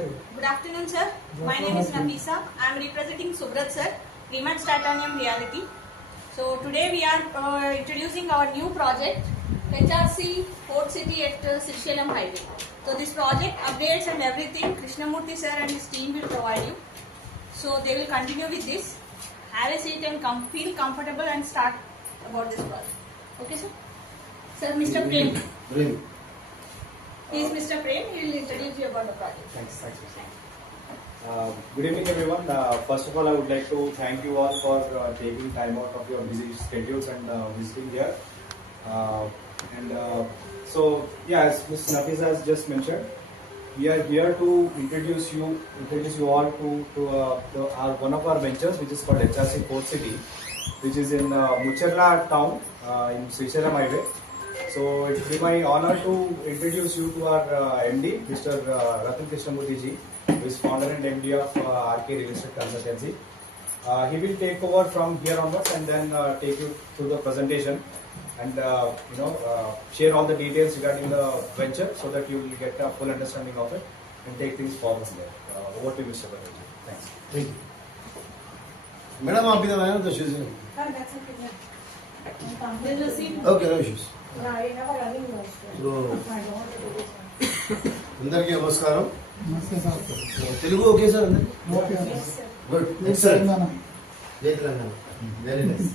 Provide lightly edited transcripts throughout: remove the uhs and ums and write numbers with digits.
Good afternoon, sir. My name is Nafisa. I am representing Subrat sir, Remax Titanium Reality. So today we are introducing our new project, HRC Port City at Srisailam Highway. So this project updates and everything Krishnamurthy sir and his team will provide you. So they will continue with this. Have a seat and feel comfortable and start about this project. Okay, sir? Sir, Mr. Prem. He is Mr. Prem. He will introduce you about the project. Thanks. Good evening, everyone. First of all, I would like to thank you all for taking time out of your busy schedules and visiting here. So, as Ms. Nafisa has just mentioned, we are here to introduce you all to one of our ventures, which is called HRC Port City, which is in Mucherla town in Srisailam Highway. So it will be my honor to introduce you to our MD, Mr. Ratan Krishnamurthy ji, who is founder and MD of RK Real Estate Consultancy. He will take over from here onwards and then take you through the presentation and share all the details regarding the venture so that you will get a full understanding of it and take things forward from there. Over to you, Mr. Ratan ji. Thanks. Thank you. Madam, आप इधर आए ना तो शुरू से. Okay, no issues. So, అందరికీ నమస్కారం. Telugu okay sir అందరికి? Good, excellent. జై Telangana. Very nice.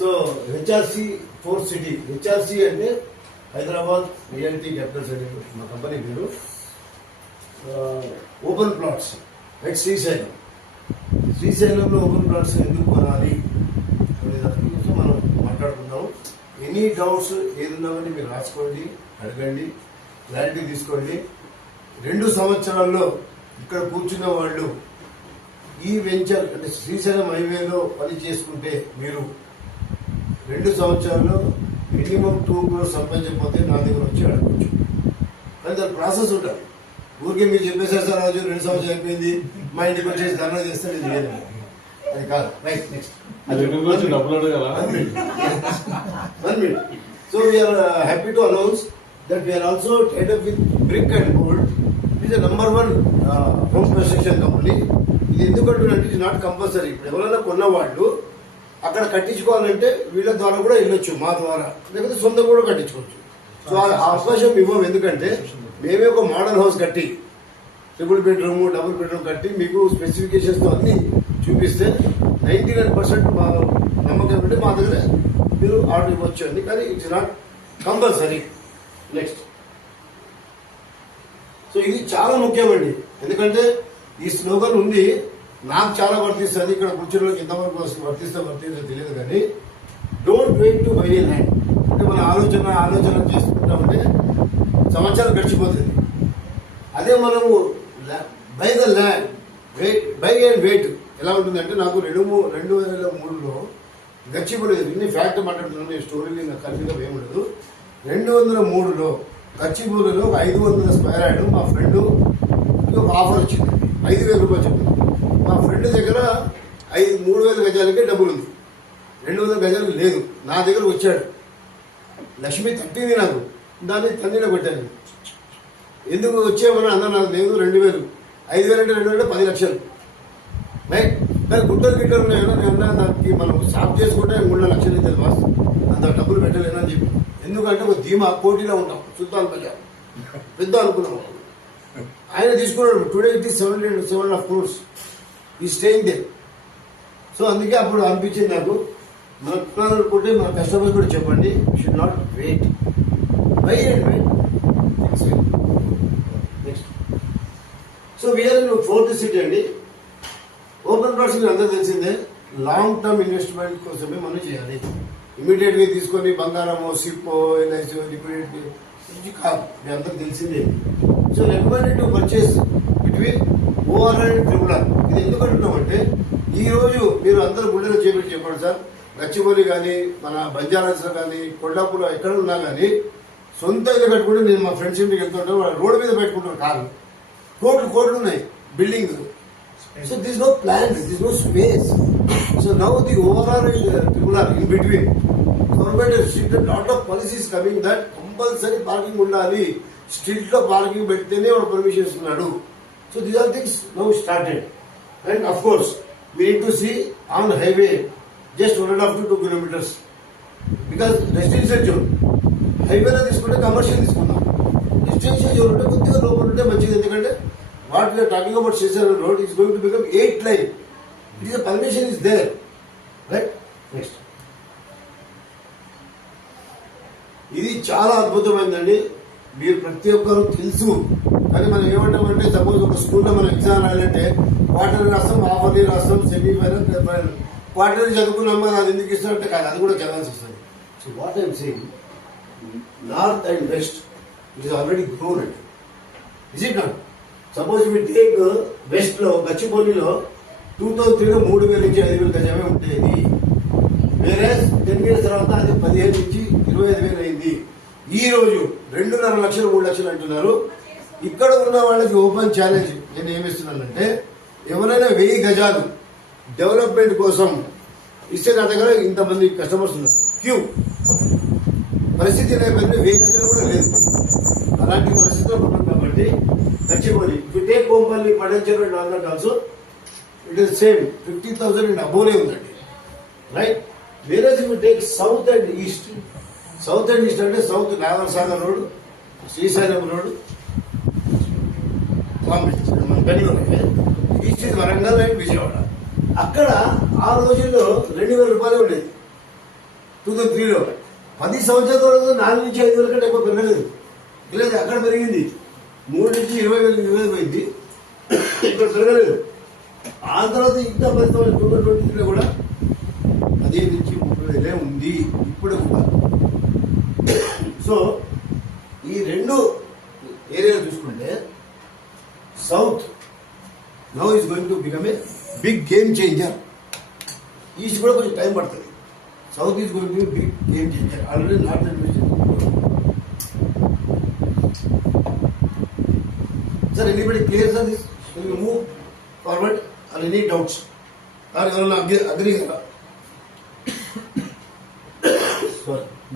So HRC port city, HRC అంటే హైదరాబాద్ రియాలిటీ క్యాపిటల్స్ అని మా కంపెనీ పేరు. ఓపెన్ ప్లాట్స్ లైక్ శ్రీశైలంలో ఓపెన్ ప్లాట్స్ ఎందుకు కొనాలి అనే దాని గురించి మనం మాట్లాడుకుందాం. ఎనీ డౌట్స్ ఏదున్నా కానీ మీరు రాసుకోండి, అడగండి, క్లారిటీ తీసుకోండి. 2 సంవత్సరాల్లో ఇక్కడ కూర్చున్న వాళ్ళు ఈ వెంచర్ అంటే శ్రీశైలం హైవేలో పని చేసుకుంటే మీరు 2 సంవత్సరాల్లో మినిమం 2 crores సంపాదించకపోతే నా దగ్గర వచ్చి అడగవచ్చు. కానీ దాని ప్రాసెస్ ఉంటుంది. ఊరికే మీరు చెప్పేసారు సార్ రోజు 2 సంవత్సరాలు అయిపోయింది మా ఇంటికి వచ్చేసి ధర్నా చేస్తే ఇది లేదు, అది కాదు. Right, next. One minute. So we are happy to announce that we are also tied up with Brick and Bolt, which is a number 1 home construction company. ఇది ఎందుకంటే ఇట్ నాట్ కంపల్సరీ. ఇప్పుడు ఎవరైనా కొన్నవాళ్ళు అక్కడ కట్టించుకోవాలంటే వీళ్ళ ద్వారా కూడా వెళ్ళొచ్చు, మా ద్వారా, లేకపోతే సొంతం కూడా కట్టించుకోవచ్చు. సో ఆ అవకాశం ఇవ్వం. ఎందుకంటే మేమే ఒక మోడల్ హౌస్ కట్టి ట్రిపుల్ బెడ్రూమ్, డబుల్ బెడ్రూమ్ కట్టి మీకు స్పెసిఫికేషన్స్ తో అన్ని చూపిస్తే 99% మా నమ్మకం అంటే మా దగ్గర మీరు ఆర్డర్ ఇవ్వచ్చు అండి. కానీ it's not compulsory. Next. So ఇది చాలా ముఖ్యమండి. ఎందుకంటే ఈ స్లోగన్ ఉంది, నాకు చాలా వర్తిస్తుంది. ఇక్కడ కూర్చున్న ఎంతవరకు వర్తిస్తుందో తెలియదు. కానీ don't wait to buy a land. అంటే మన ఆలోచన చేసుకుంటామంటే సంవత్సరాలు గడిచిపోతుంది. అదే మనము buy the land, buy and wait ఎలా ఉంటుందంటే, నాకు 2003లో గచ్చిబౌలి, ఇన్ని ఫ్యాక్ట్ మాట్లాడుతున్నాను, స్టోరీని నాకు కన్ఫ్యూజ్ ఏముండదు. 2003లో గచ్చిబౌలిలో 500 స్క్వేర్ యార్డ్ మా ఫ్రెండ్ ఒక ఆఫర్ వచ్చింది, 5,000 రూపాయలు చెప్పింది. మా ఫ్రెండ్ దగ్గర 3,000 గజాలకే డబ్బులు ఉంది, 200 గజాలకు లేదు. నా దగ్గర వచ్చాడు, లక్ష్మి తట్టింది నాకు, దాన్ని తన్నీలో పెట్టాను. ఎందుకు వచ్చామని అన్న, నాకు లేదు 2,000, 5,000 అంటే 2,000 10 లక్షలు. రైట్. కానీ గుట్టలు ఉన్నాయన్నా దానికి మనం సాఫ్ చేసుకుంటే 3 లక్షలు ఇస్తుంది బాస్, అంత డబ్బులు పెట్టలేనని చెప్పి. ఎందుకంటే ఒక ధీమా పోటీలో ఉంటాం, సుల్తాన్ బజార్ పెద్ద అనుకున్నాం. ఆయన తీసుకున్నాడు. టుడే ఇట్ ఈస్ 7.5 crores ఈ స్టేయింగ్ డే. సో అందుకే అప్పుడు అనిపించింది నాకు, మన అనుకుంటే మన కస్టమర్స్ కూడా చెప్పండి, should not wait, buy and wait. Next. So we're in fourth city అండి. ఓపెన్ ప్లాట్స్ మీకు అందరూ తెలిసిందే, లాంగ్ టర్మ్ ఇన్వెస్ట్మెంట్ కోసమే మనం చేయాలి. ఇమీడియట్ గా తీసుకొని బంగారమో, సిప్పో, ఎల్ఐసి, లిక్విడిటీ కాదు, మీ అందరికి తెలిసిందే. So recommended to purchase between OR and TRR. ఇది ఎందుకు అంటున్నామంటే, ఈ రోజు మీరు అందరూ గుండెలో చేపెట్టి చెప్పండి సార్, గచ్చిబౌలి కానీ, మన బంజారాస్ కానీ, కొల్లాపూర్ ఎక్కడ ఉన్నా కానీ సొంత ఇల్లు కట్టుకుంటే, నేను మా ఫ్రెండ్స్ ఇంటికి వెళ్తుంటాను, వాళ్ళు రోడ్డు మీద పెట్టుకుంటారు కారు, కోట్లు ఉన్నాయి building. So there is no plan, there is no space. So now the OR and TRR in between, government has shifted lot of policies coming that compulsory parking undali, street లో parking పెడితేనే వాడు permission ఇస్తున్నాడు. So these are things now started. And of course we need to see on highway just 1.5 to 2 kilometers because residential zone. హైవేలో తీసుకుంటే commercial తీసుకుందాం. Residential zone ఉంటే కొద్దిగా లోపల ఉంటే మంచిది. ఎందుకంటే what we're talking about Srisailam road is going to become 8 lane. It is permission is there, right? Next, ఇది చాలా అద్భుతమైందండి. మీరు ప్రతి ఒక్కరు తెలుసు, కానీ మనం ఏమంటామంటే సపోజ్ ఒక స్కూల్లో మనం ఎగ్జామ్ రాయాలంటే క్వార్టర్లీ రాస్తాం, హాఫ్ అర్లీ రాస్తాం, సెమీఫైనల్, ఫైనల్. క్వార్టర్లీ చదువుకున్నామా అది ఎందుకు ఇస్తారంటే కాదు, అది కూడా చదవాల్సి వస్తుంది. So what I'm saying, north and west it is already grown అండి. Is it not? Suppose me take west లో గచ్చిబౌలిలో 2003లో 3,000 నుంచి 5,000 గజమే ఉండేది. వేరే 10 years తర్వాత అది 15 నుంచి 25,000 అయింది. ఈ రోజు 2.5 లక్షలు 3 లక్షలు అంటున్నారు. ఇక్కడ ఉన్న వాళ్ళకి ఓపెన్ ఛాలెంజ్ నేను ఏమిస్తున్నానంటే, ఎవరైనా 1000 గజాలు డెవలప్మెంట్ కోసం ఇస్తే నా దగ్గర ఇంతమంది కస్టమర్స్ ఉన్నారు, క్యూ. పరిస్థితి ఏమైంది, 1000 గజాలు కూడా లేదు. అలాంటి పరిస్థితిలో ఉన్నాం కాబట్టి Gachibowli take Kompally Patancheru and all that also it is same 50,000 and అబోనే ఉందండి, రైట్? వేరే take south and east. South and east అంటే south Nagarsagar road, Srisailam road, మన బెంగళూరు. ఈస్ట్ ఇది వరంగల్ అండ్ విజయవాడ. అక్కడ ఆ రోజుల్లో 2,000 రూపాయలు ఉండేది 2003లో. 10 సంవత్సరాల తర్వాత 4 నుంచి 5,000 కంటే ఎక్కువ పెరగలేదు. లేదు, అక్కడ పెరిగింది 3 నుంచి 20,000 పోయింది, ఇక్కడ పెరగలేదు. ఆ తర్వాత ఇంకా 10 సంవత్సరాలు 2023లో కూడా 15 నుంచి 30,000 ఉంది ఇప్పుడు కూడా. సో ఈ 2 ఏరియాలు చూసుకుంటే south now is going to become a big game changer. East కూడా కొంచెం టైం పడుతుంది. South is going to be big game changer. Already north and sir, anybody clear sir this? Will move forward or any doubts? Or ఎవరైనా agree కదా?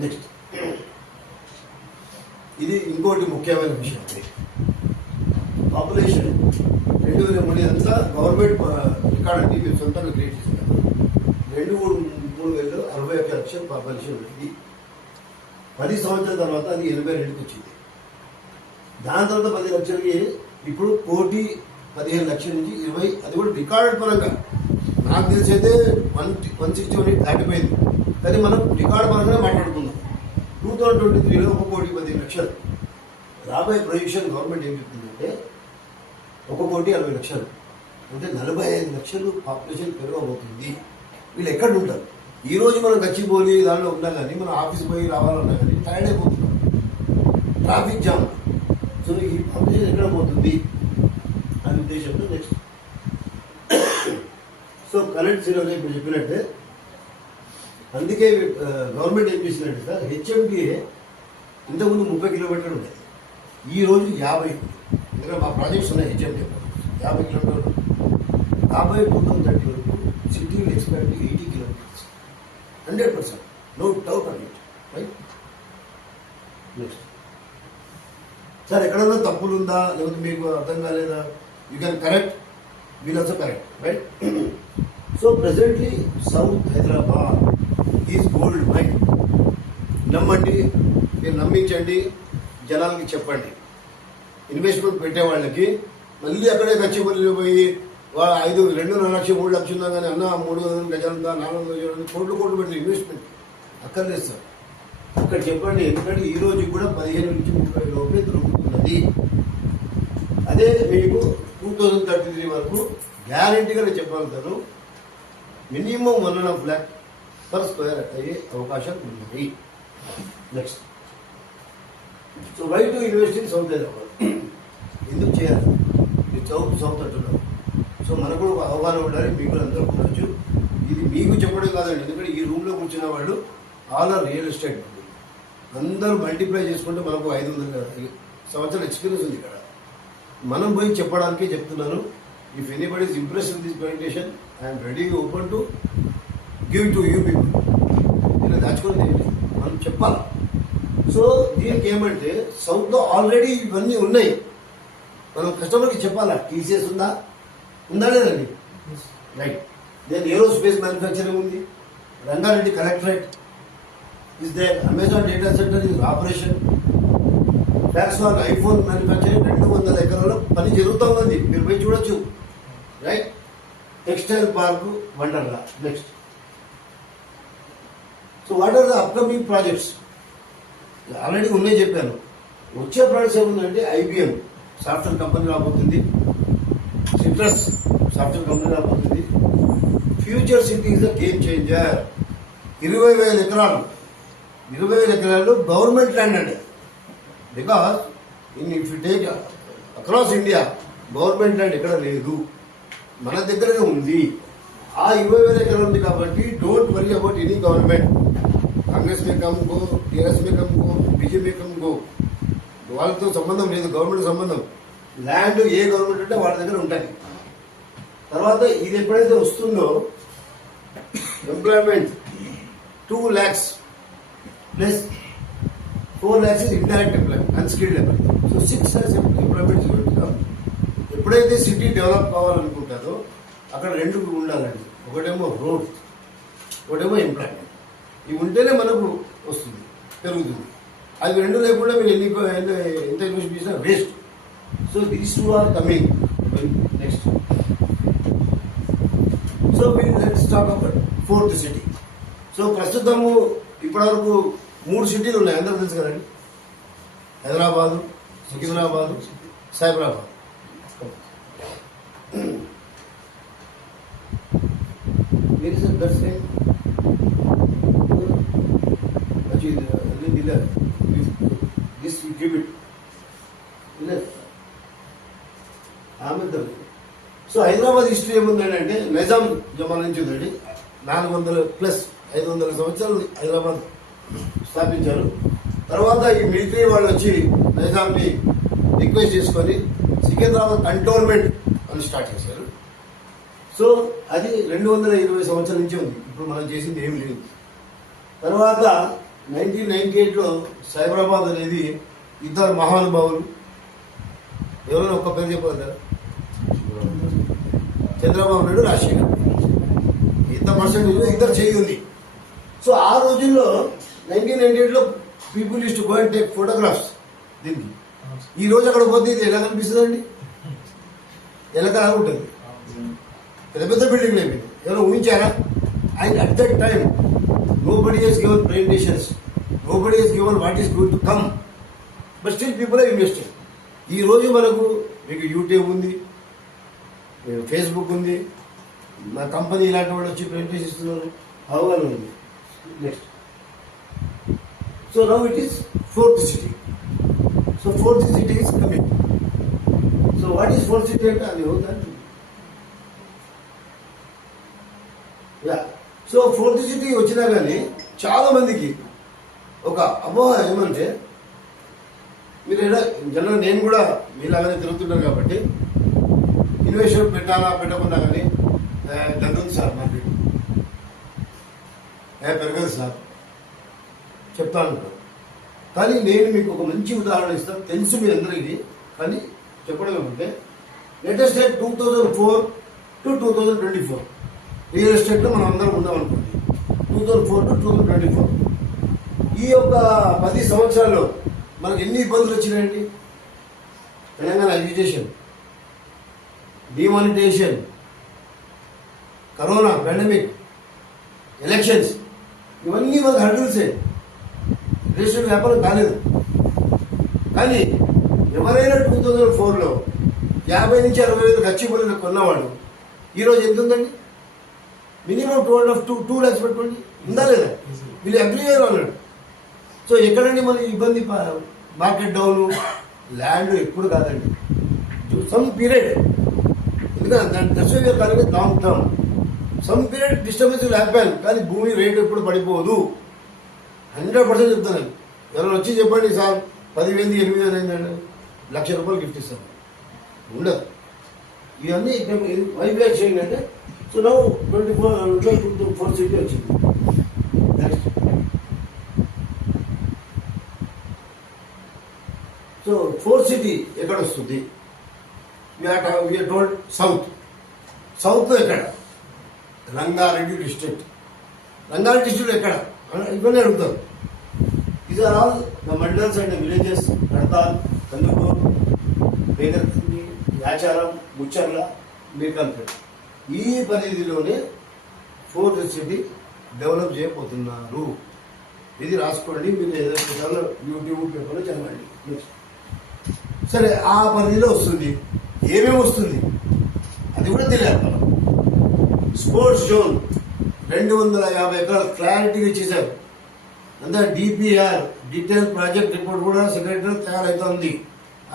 Next, ఇది ఇంకోటి ముఖ్యమైన విషయం. Population 2003 అంతా గవర్నమెంట్ రికార్డ్ అండి, మీరు సొంతంగా క్రియేట్ చేస్తున్నారు. 2-3 61 లక్షల పాపులేషన్ ఉండేది. 10 సంవత్సరాల తర్వాత అది 82కి వచ్చింది. దాని తర్వాత 10 లక్షలకి ఇప్పుడు 1,15,00,000 నుంచి 20, అది కూడా రికార్డ్ పరంగా నాకు తెలిసి అయితే 161 దాటిపోయింది. కానీ మనం రికార్డ్ పరంగా మాట్లాడుకుందాం. 2023లో 1,15,00,000. రాబోయే ప్రొజెక్షన్ గవర్నమెంట్ ఏం చెప్తుందంటే 1,60,00,000, అంటే 45 లక్షలు పాపులేషన్ పెరగబోతుంది. వీళ్ళు ఎక్కడ ఉంటారు? ఈ రోజు మనం గచ్చిబౌలి దానిలో ఉన్నా కానీ మనం ఆఫీస్ పోయి రావాలన్నా కానీ టైర్డ్ అయిపోతున్నాం, ట్రాఫిక్ జామ్. సో ఈ పాపులేషన్ ఎక్కడ పోతుంది అనే ఉద్దేశంతో నెక్స్ట్. సో కరెంట్ సీరియల్ ఇప్పుడు చెప్పినట్టే, అందుకే గవర్నమెంట్ ఏం చేసిందంటే సార్, హెచ్ఎండిఏ ఇంతకుముందు 30 కిలోమీటర్లు ఉండేది, ఈ రోజు 50. ఎందుకంటే మా ప్రాజెక్ట్స్ ఉన్నాయి హెచ్ఎండిఏ 50 కిలోమీటర్లు. రాబోయే 2030 వరకు city will expect 80 kilometers. 100%, no doubt on it, right? Next sir, ఎక్కడన్నా తప్పులు ఉందా లేకపోతే మీకు అర్థం కాలేదా? You can correct, we'll also correct, right? So presently south Hyderabad is gold mine. నమ్మండి, మీరు నమ్మించండి, జనాలకి చెప్పండి. ఇన్వెస్ట్మెంట్ పెట్టే వాళ్ళకి మళ్ళీ అక్కడే గచ్చిబౌలిలో పోయి 2.5 లక్షలు 3 లక్షలు ఉందా కానీ అన్న 300 గజాలంతా 400 గజాలు కోట్లు పెట్టి ఇన్వెస్ట్మెంట్ అక్కర్లేదు సార్. అక్కడ చెప్పండి, ఎందుకంటే ఈ రోజు కూడా 15 నుంచి 30 లోపే దొరుకుతున్నది. అదే మీకు 2033 వరకు గ్యారంటీగా నేను చెప్పగలుగుతాను, మినిమం 1.5 lakh per square అయ్యే అవకాశం ఉంది. Next, so why to invest in south Hyderabad? ఎందుకు చేయాలి? మీరు సౌత్ అంటున్నారు. సో మనకు కూడా అవగాహన ఉండాలి, మీకు అందరూ ఉండొచ్చు. ఇది మీకు చెప్పడం కాదండి, ఎందుకంటే ఈ రూమ్లో కూర్చున్న వాళ్ళు ఆల్ ఆర్ రియల్ ఎస్టేట్ అందరూ మల్టిప్లై చేసుకుంటే మనకు 500 సంవత్సరాల ఎక్స్పీరియన్స్ ఉంది ఇక్కడ. మనం పోయి చెప్పడానికే చెప్తున్నాను. If anybody is impressed with this presentation, I'm ready open to give to you people. నేను దాచుకునేది ఏంటి, మనం చెప్పాలి. సో దీనికి ఏమంటే సౌత్ లో ఆల్రెడీ ఇవన్నీ ఉన్నాయి. మనం కస్టమర్కి చెప్పాలా టీసీఎస్ ఉందా లేదండి? రైట్. దెన్ ఏరోస్పేస్ మ్యానుఫ్యాక్చరింగ్ ఉంది, Rangareddy collectorate is there, Amazon data centre is operation, Foxconn iPhone manufacturing 200 ఎకరాల్లో పని జరుగుతూ ఉంది, మీరు పోయి చూడొచ్చు. Right. Textile park Wonderla. Next, so what are the upcoming projects? Already ఉన్నాయి చెప్పాను. వచ్చే ప్రాజెక్ట్స్ ఏముందంటే ఐబిఎం సాఫ్ట్వేర్ కంపెనీ రాబోతుంది, సిట్రస్ సాఫ్ట్వేర్ కంపెనీ రాబోతుంది. Future city is the game changer. 20,000 ఎకరాలు, 20,000 ఎకరాలు గవర్నమెంట్ ల్యాండ్ అండి. Because if you take across India government land ఎక్కడ లేదు, మన దగ్గరనే ఉంది. ఆ 20,000 ఎకరాలు ఉంది కాబట్టి don't worry about any government. Congress may come go, TRS may come go, BJP come go, వాళ్ళతో సంబంధం లేదు, గవర్నమెంట్ సంబంధం. ల్యాండ్ ఏ గవర్నమెంట్ ఉంటే వాళ్ళ దగ్గర ఉంటుంది. తర్వాత ఇది ఎప్పుడైతే వస్తుందో employment 2 lakhs plus 4 lakhs is indirect employment, unskilled employment. So 6 lakhs employment is going to come. ఎప్పుడైతే సిటీ డెవలప్ కావాలనుకుంటారో అక్కడ 2 ఉండాలండి. ఒకటేమో రోడ్, ఒకటేమో ఎంప్లాయ్మెంట్. ఇవి ఉంటేనే మనకు వస్తుంది, పెరుగుతుంది. అవి 2 లేకుండా మీరు ఎంత ఇన్వెస్ట్ చేసినా waste. So these 2 are coming. Next, so let's talk about 4th city. సో ప్రస్తుతము ఇప్పటివరకు 3 సిటీలు ఉన్నాయి, అందరూ తెలుసు కదండి. Hyderabad, Secunderabad, Cyberabad. Where is the bus train? This you give it. So Hyderabad history ఏముందంటే నిజాం జమానా నుంచి ఉందండి. 400 ప్లస్ 500 సంవత్సరాలు హైదరాబాద్ స్థాపించారు. తర్వాత ఈ మిలిటరీ వాళ్ళు వచ్చి నిజాంని రిక్వెస్ట్ చేసుకొని సికింద్రాబాద్ కంటోన్మెంట్ అని స్టార్ట్ చేశారు. సో అది 220 సంవత్సరాల నుంచి ఉంది. ఇప్పుడు మనం చేసింది ఏం లేదు. తర్వాత 1998లో సైబరాబాద్ అనేది ఇద్దరు మహానుభావులు, ఎవరైనా ఒక్క పేరు చెప్పగలరా? చంద్రబాబు నాయుడు, రాజశేఖర్. ఇంత పర్సెంటేజ్ ఇద్దరు చేయి ఉంది. సో ఆ రోజుల్లో 1998లో people use to go and take photographs దీనికి. ఈ రోజు అక్కడ పోతే ఇది ఎలా కనిపిస్తుంది అండి? ఎలా ఉంటుంది? పెద్ద పెద్ద బిల్డింగ్లు అయిపోయింది. ఎవరో ఊహించారా? And at that time nobody has given presentations, nobody has given what is going to come, but still people are investing. ఈ రోజు మనకు మీకు యూట్యూబ్ ఉంది, ఫేస్బుక్ ఉంది, మా కంపెనీ ఇలాంటి వాళ్ళు వచ్చి ప్రెజెంటేషన్ ఇస్తున్నారు, అవగాహన ఉంది. Next, so now it is 4th city. So 4th city is coming. So what is 4th city అంటే అది అవుతుంది. సో 4th సిటీ వచ్చినా కానీ చాలా మందికి ఒక అపోహ ఏమంటే, మీరు జనరల్ నేను కూడా మీలాగానే తిరుగుతున్నాను కాబట్టి ఇన్వెస్ట్మెంట్ పెట్టాలా పెట్టకుండా కానీ తగ్గుతుంది సార్, మార్కెట్ పెరగదు సార్ చెప్తా ఉంటాను. కానీ నేను మీకు ఒక మంచి ఉదాహరణ ఇస్తాను, తెలుసు మీ అందరికీ, కానీ చెప్పడం ఏమంటే లేటెస్ట్ డేట్ 2004 to 2024 రియల్ ఎస్టేట్లో మనం అందరం ఉందాం అనుకోండి. 2004 to 2024 ఈ యొక్క 10 సంవత్సరాల్లో మనకు ఎన్ని ఇబ్బందులు వచ్చినాయండి? Telangana education, demonetisation, corona pandemic, elections, ఇవన్నీ మనకు హర్డిల్సే. రేషన్ వ్యాపారం కాలేదు. కానీ ఎవరైనా 2004లో 50 నుంచి 60 వేలు గచ్చిబౌలిలో కొన్నవాడు ఈరోజు ఎంత ఉందండి? మినిమం 2 lakhs పెట్టుకోండి, ఉందా లేదా? వీళ్ళు అగ్రీ అయ్యారు అన్నాడు. సో ఎక్కడండి మన ఇబ్బంది? మార్కెట్ డౌన్, ల్యాండ్ ఎప్పుడు కాదండి, సమ్ పీరియడ్. ఎందుకంటే దాని దర్శనం కానీ long term some period disturbance happen. కానీ భూమి రేటు ఎప్పుడు పడిపోదు. 100% చెప్తాను. ఎవరైనా వచ్చి చెప్పండి సార్ 10,000 8,000 అయిందండి, ₹1,00,000 గిఫ్ట్ ఇస్తాను, ఉండదు. ఇవన్నీ వైబ్రేట్ చేయండి అంటే. సో నౌ 24 సిటీ వచ్చింది. నెక్స్ట్, ఎక్కడ వస్తుంది? టోల్డ్ సౌత్ ఎక్కడ? రంగారెడ్డి డిస్ట్రిక్ట్. రంగారెడ్డి డిస్ట్రిక్ట్ ఎక్కడ ఇవన్నీ అడుగుతారు. These are all the mandals and the villages, Nadal, Kandapur, Bedarpindi, Yacharam, Mucharla, Mirkanpet. ఈ పరిధిలోనే ఫోర్త్ సిటీ డెవలప్ చేయబోతున్నారు. ఇది రాసుకోండి, మీరు ఏదైనా యూట్యూబ్ పేపర్లో చదవండి. సరే, ఆ పరిధిలో వస్తుంది. ఏమేమి వస్తుంది అది కూడా తెలియాలి మనం. స్పోర్ట్స్ జోన్ 250 ఎకరాలు క్లారిటీగా ఇచ్చేశారు. అంతా డిపిఆర్ డీటెయిల్ ప్రాజెక్ట్ రిపోర్ట్ కూడా సెక్రటరీ తయారైతుంది.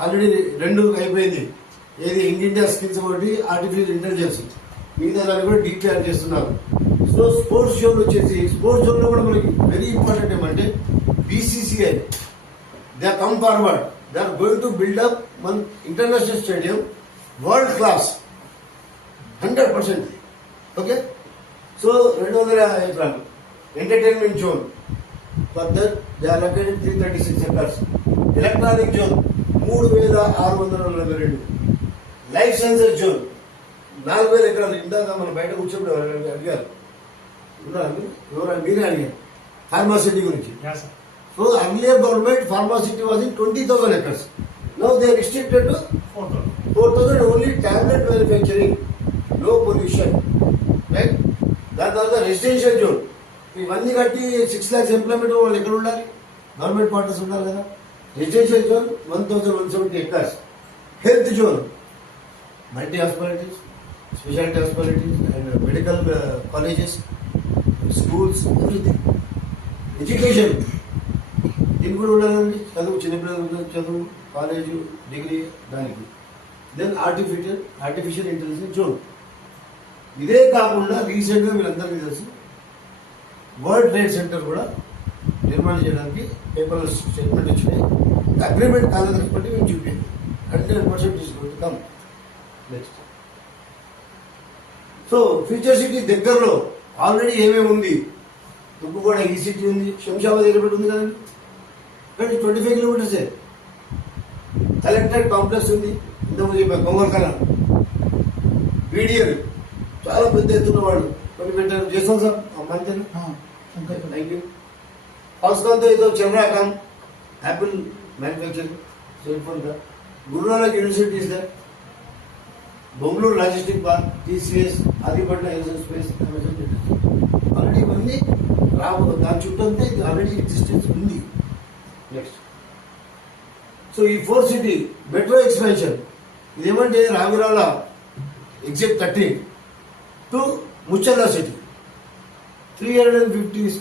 ఆల్రెడీ 2 అయిపోయింది. ఏది ఇండియా స్కిల్స్ ఒకటి, ఆర్టిఫిషియల్ ఇంటెలిజెన్స్, మిగతా దాన్ని కూడా డిక్లేర్ చేస్తున్నారు. సో స్పోర్ట్స్ జోన్ వచ్చేసి, స్పోర్ట్స్ జోన్ లో కూడా మనకి వెరీ ఇంపార్టెంట్ ఏమంటే BCCI they are come forward. They are going to build up one international stadium, world class 100%. Okay, so 250 ఎకరాలు. Entertainment zone for that they are located 336 acres. Electronic zone 3642. Life sciences zone 4000 ఎకరాలు. ఇందాక మనం బయట కూర్చొని అడిగారు, మీరే అడిగారు pharma city గురించి. So earlier government pharmacity was in 20,000 acres. Now they are restricted to 4,000 only tablet manufacturing, low pollution, right? దాని తర్వాత రెసిడెన్షియల్ జోన్ ఇవన్నీ కట్టి 6 lakhs ఎంప్లాయ్మెంట్ వాళ్ళు ఎక్కడ ఉండాలి? గవర్నమెంట్ క్వార్టర్స్ ఉండాలి కదా. Residential zone 1170 acres. Health zone multi hospitalities, speciality hospitalities and medical colleges, schools, everything. Education దీనికి కూడా ఉండాలండి. చదువు, చిన్నపిల్లలు చదువు, కాలేజు, డిగ్రీ, దానికి. Then artificial intelligence zone. ఇదే కాకుండా రీసెంట్గా మీరందరికీ తెలుసు వరల్డ్ ట్రేడ్ సెంటర్ కూడా నిర్మాణం చేయడానికి పేపర్లో స్టేట్మెంట్ వచ్చినాయి. అగ్రిమెంట్ కాదని బట్టి మేము చూపించాం. 100% తీసుకుంటూ come. Next, so future city దగ్గరలో ఆల్రెడీ ఏమేమి ఉంది? తుక్కుగూడ ఈసిటీ ఉంది, శంషాబాద్ ఎయిర్పోర్ట్ ఉంది కదండి, కానీ 25 కిలోమీటర్సే. కలెక్టరేట్ కాంప్లెక్స్ ఉంది, ఇంతకుముందు చెప్పారు కొంగల్కల. BDL చాలా పెద్ద ఎత్తున్న వాళ్ళు కొన్ని పెట్టారు. చేస్తాం సార్ మంచిగా. Thank you. పాస్కాన్తో ఏదో చల్ रहा काम, एप्पल मैन्युफैक्चरिंग, सेल फोन का. Guru Nanak university is there. Bongaluru logistic park, TCS, Adipatnam aerospace already ఇవన్నీ రాబోతుంది. దాని చుట్టూ అంతా ఇది ఆల్రెడీ ఎగ్జిస్టెన్స్ ఉంది. నెక్స్ట్, సో ఈ 4 సిటీ మెట్రో ఎక్స్పాన్షన్ ఇదేమంటే Ravirala exit 13 to Mucharla city 350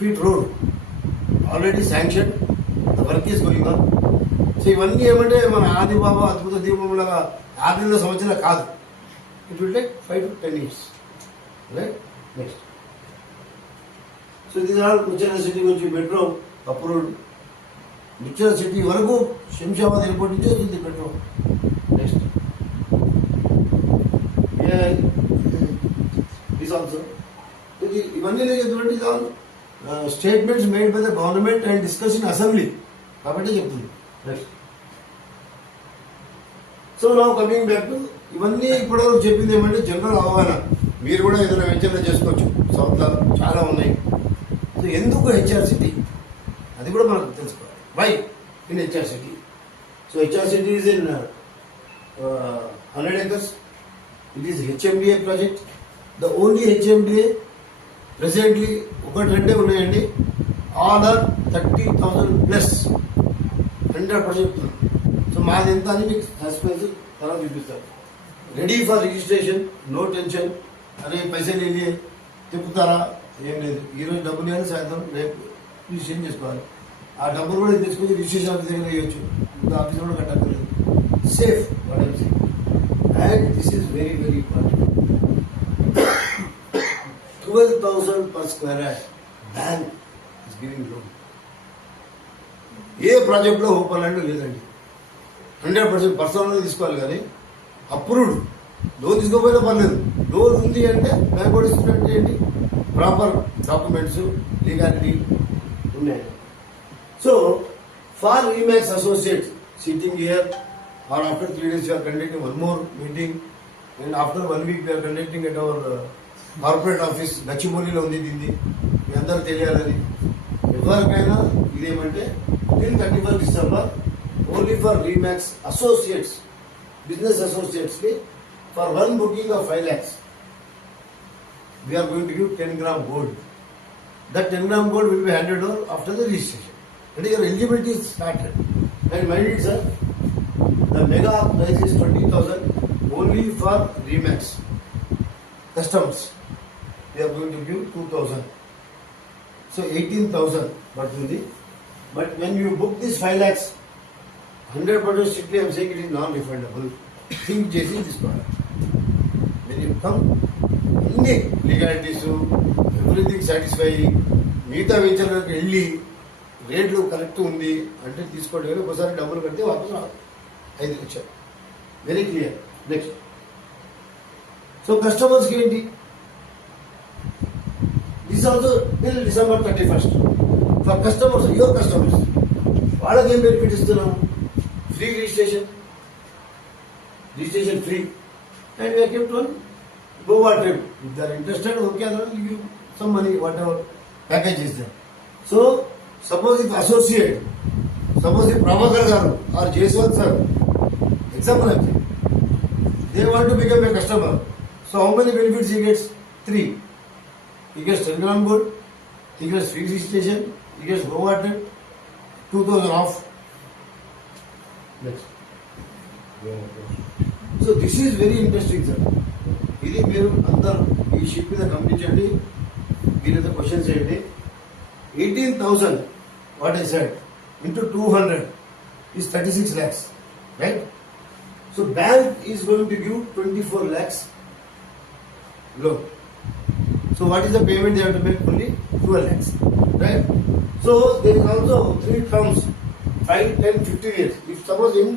feet road already sanction, the work is going on. So ఇవన్నీ ఏమంటే మన ఆదిబాబా అద్భుత దీపం లాగా 6 సంవత్సరాలు కాదు. It will take 5 to 10 years. Right. Next, so ఇది ముచ్చర్ల సిటీ నుంచి మెట్రో అప్రూవ్డ్. ముచ్చర్ల సిటీ వరకు శంషాబాద్ ఎయిర్పోర్ట్ నుంచి వస్తుంది మెట్రో. నెక్స్ట్, దిస్ ఆల్సో ఇవన్నీ చెప్తున్నట్టు statements made by the government and discuss in assembly కాబట్టి చెప్తుంది. Next, so now coming back to ఇవన్నీ ఇప్పటివరకు చెప్పింది ఏమంటే జనరల్ అవగాహన. మీరు కూడా ఏదైనా వెంచర్లో చేసుకోవచ్చు, సౌత్లో చాలా ఉన్నాయి. సో ఎందుకు HRCT అది కూడా మనకు తెలుసుకోవాలి. Why in HRCT? So HRCT is in 100 acres. It is HMDA project. The only HMDA presently 1-2 ఉన్నాయండి. All are 30,000 plus 100%. సో మాది ఎంత అని మీకు సస్పెన్స్ తర్వాత చూపిస్తారు. Ready for registration, no tension. అరే పైసలు వెళ్ళి తిప్పుతారా? ఏం లేదు. ఈరోజు డబ్బులు కానీ సాయంత్రం రేపు రిజిస్ట్రేషన్ చేసుకోవాలి. ఆ డబ్బులు కూడా తెచ్చుకొని రిజిస్ట్రేషన్ ఆఫీస్ దగ్గర వేయచ్చు. ఇంకా ఆఫీస్ కూడా కట్టక్కర్లేదు. Safe and this is very very important. 12,000 per square yard bank is giving loan. ఏ ప్రాజెక్ట్లో ఓపెన్ ల్యాండ్ లేదండి. 100% పర్సనల్గా తీసుకోవాలి కానీ అప్రూవ్డ్. లోన్ తీసుకోకపోయినా పర్లేదు. లోన్ ఉంది అంటే బ్యాంక్ కూడా ఇస్తున్నట్టు ఏంటి, ప్రాపర్ డాక్యుమెంట్స్, లీగాలిటీ ఉన్నాయి. So far Remax associates sitting here, or after 3 days we are conducting one more meeting, and after 1 week we are conducting at our corporate office, Gachimoliలో ఉంది దీన్ని మీ అందరూ తెలియాలని. ఎవరికైనా ఇదేమంటే till 31st December only for Remax associates, business associates కి for one booking of 5 lakhs we are going to give 10 gram gold. That 10 gram gold will be handed over after the registration. And your eligibility is started. And mind it, sir, the mega price is 20,000 only for Remax customers. We are going to give 2,000. So 18,000 Batundi. But when you book this 5 lakhs, 100% strictly I am saying it is non-refundable. Think chasing this product. When you come, any legalities, everything satisfying, మిగతా వెంచర్లకు వెళ్ళి రేట్లు correct ఉంది అంటే తీసుకోండి, కానీ ఒకసారి డబ్బులు కడితే వాపసు రాదు. 5 లక్షలు వెరీ క్లియర్. నెక్స్ట్, సో కస్టమర్స్కి ఏంటి, this also till December 31st for customers, your customers, వాళ్ళకి ఏం బెనిఫిట్ ఇస్తున్నాం? Free registration free, and we have kept one Goa trip. If they are interested, okay, they will give you some money, whatever package is there. So, suppose if associate, suppose if Prabhakar garu or Jaiswant sir, example I think, they want to become a customer. So, how many benefits he gets? 3. He gets 10 gram gold, he gets free registration, he gets Goa trip, 2,000 off. Next. So, this is very interesting, sir. ఇది మీరు అందరూ ఈ ship మీద గమనించండి, దీనితో question చేయండి. 18,000 what I said into 200 is 36 lakhs, right? So bank is going to give 24 lakhs loan. So what is the payment they have to make? Only 12 lakhs, right? So there is also 3 terms, 5, 10, 15 years. If suppose young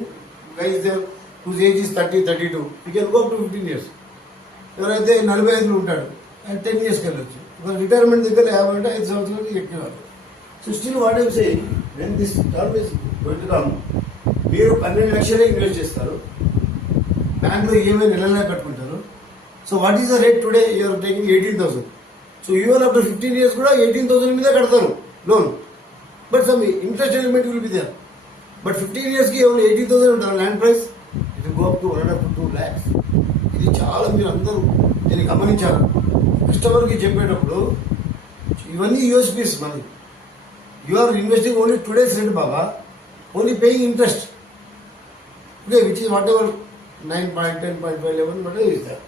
guy is there whose age is 30, 32, he can go up to 15 years. ఎవరైతే 45 ఉంటాడు and 10 years వెళ్ళొచ్చు. Retirement దగ్గర 50 అంటే 5 సంవత్సరాలు ఎక్కేవాళ్ళు. So still what I'm saying, when this term is going to come, మీరు 12 లక్షలే invest చేస్తారు, బ్యాంక్లో ఈఎంఐ నెల కట్టుకుంటారు. So what is the rate today? You're taking 18,000. So even after 15 years కూడా 18,000 మీద కడతారు loan, but some interest element will be there. But 15 years కి ఓన్లీ 18,000 ఉంటారు land price. It go up to 1.5 to 2 lakhs. ఇది చాలా మీరు అందరూ దీన్ని గమనించాలి. కస్టమర్కి చెప్పేటప్పుడు ఇవన్నీ యూఎస్పీస్ మనకి. You are investing only today's rate బాబా, only paying interest, okay, which is what ever 9, 10.5, 11 but ఇస్తారు.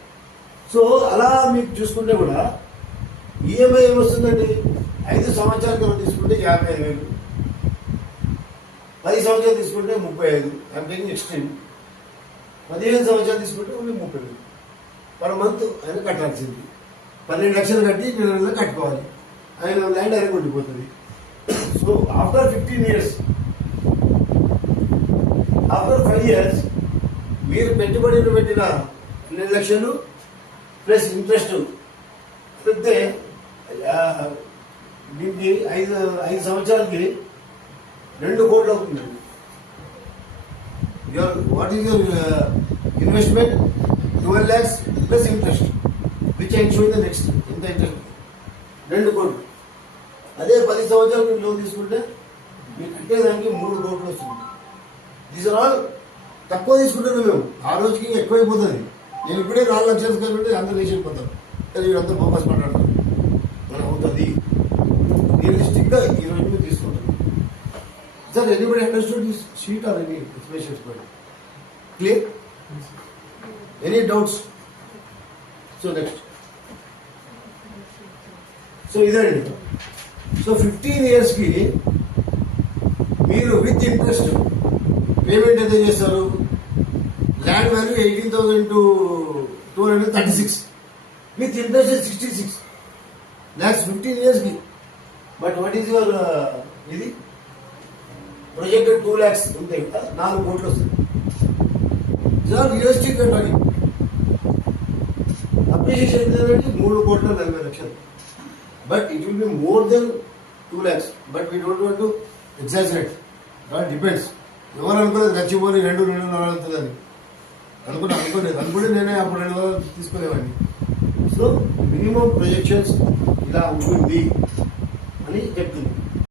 సో అలా మీకు చూసుకుంటే కూడా ఈఎంఐ ఏమొస్తుందండి? 5 సంవత్సరాల కింద తీసుకుంటే 55,000, 10 సంవత్సరాలు తీసుకుంటే 35. I'm taking extreme. 15 సంవత్సరాలు తీసుకుంటే ఓన్లీ 30,000 పర్ మంత్ ఆయన కట్టాల్సింది. 12 లక్షలు కట్టి 2 నెలలు కట్టుకోవాలి. ఆయన ల్యాండ్ ఆయన కొట్టిపోతుంది. So after 15 years, after 5 years మీరు పెట్టుబడులు పెట్టిన 12 లక్షలు ప్లస్ ఇంట్రెస్ట్ పెడితే దీనికి 5 సంవత్సరాలకి 2 కోట్లు అవుతుందండి. What is your investment? 12 lakhs plus interest, which I will show you the next. In the interest 2 కోట్లు. అదే 10 సంవత్సరాలు మీరు లోన్ తీసుకుంటే మీకు కట్టేదానికి 3 కోట్లు వస్తుంది. దీస్ ఆర్ ఆల్ తక్కువ తీసుకుంటున్నాం మేము, ఆ రోజుకి ఎక్కువైపోతుంది. నేను ఇప్పుడే 4 లక్షలు తీసుకుంటే అందరూ వేసిపోతాను, కానీ వీళ్ళంతా వాపస్ మాట్లాడతారు. మనం అవుతుంది రియలిస్టిక్గా ఈ రోజు మీరు తీసుకుంటాం. Sir, anybody understood this sheet or any explanations for it? Clear? Any doubts? So next. So ఇదండి. సో 15 years కి మీరు విత్ ఇంట్రెస్ట్ పేమెంట్ ఎంత చేస్తారు? Land value 18,000 to 236, with interest 66 lakhs 15 years కి. బట్ వాట్ ఈస్ యువర్ ఇది projected 2 lakhs ఉంటే 4 కోట్లు వస్తుంది. రియలిస్టిక్ అంటారు. అప్రిషియేషన్ ఏంటంటే 3,40,00,000. But it will be more than 2 lakhs. But we don't want to exaggerate. Depends. ఎవరు అనుకోలేదు గచ్చిపోయి 2.5 అవుతుందని అనుకోలేదు నేనే అప్పుడు 2 తీసుకునేవాడిని. సో మినిమం ప్రొజెక్షన్స్ ఇలా ఉంటుంది అని చెప్తుంది.